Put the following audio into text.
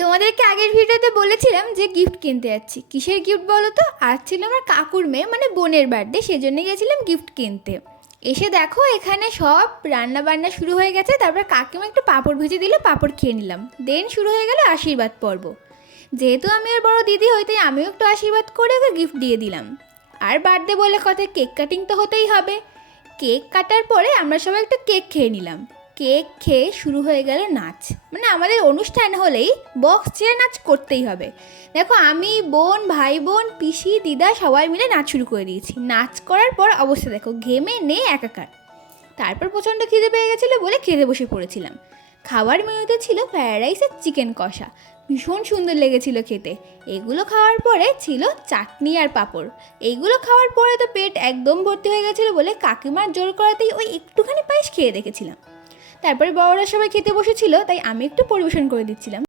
তোমাদেরকে আগের ভিডিওতে বলেছিলাম যে গিফট কিনতে যাচ্ছি। কিসের গিফট বলো তো? আর ছিল আমার কাকুর মেয়ে মানে বোনের বার্থডে সেজন্য গেছিলাম গিফট কিনতে। এসে দেখো, এখানে সব রান্না বান্না শুরু হয়ে গেছে, তারপর কাকিমা একটু পাঁপড় ভেজে দিল, পাঁপড় খেয়ে নিলাম। দেন শুরু হয়ে গেল আশীর্বাদ পর্ব। যেহেতু আমি আর বড় দিদি হই তাই আমিও একটু আশীর্বাদ করে ওকে গিফট দিয়ে দিলাম। আর বার্থডে বলে কথা কেক কাটিং তো হতেই হবে। কেক কাটার পরে আমরা সবাই একটু কেক খেয়ে নিলাম। কেক খেয়ে শুরু হয়ে গেল নাচ। মানে আমাদের অনুষ্ঠান হলেই বক্স চেয়ে নাচ করতেই হবে। দেখো, আমি, বোন, ভাই, বোন, পিসি, দিদা সবাই মিলে নাচ শুরু করে দিয়েছি। নাচ করার পর অবস্থা দেখো, ঘেমে নে একাকার। তারপর প্রচণ্ড খিদে পেয়ে গেছিল বলে খেতে বসে পড়েছিলাম। খাবার মেনুতে ছিল ফ্রায়েড রাইস আর চিকেন কষা। ভীষণ সুন্দর লেগেছিল খেতে। এগুলো খাওয়ার পরে ছিল চাটনি আর পাঁপড়। এইগুলো খাওয়ার পরে তো পেট একদম ভর্তি হয়ে গেছিল বলে কাকিমার জোর করাতেই ওই একটুখানি পায়েস খেয়ে দেখেছিলাম তারপরে বড়রা সবাই খেতে বসেছিল তাই আমি একটু পরিবেশন করে দিচ্ছিলাম।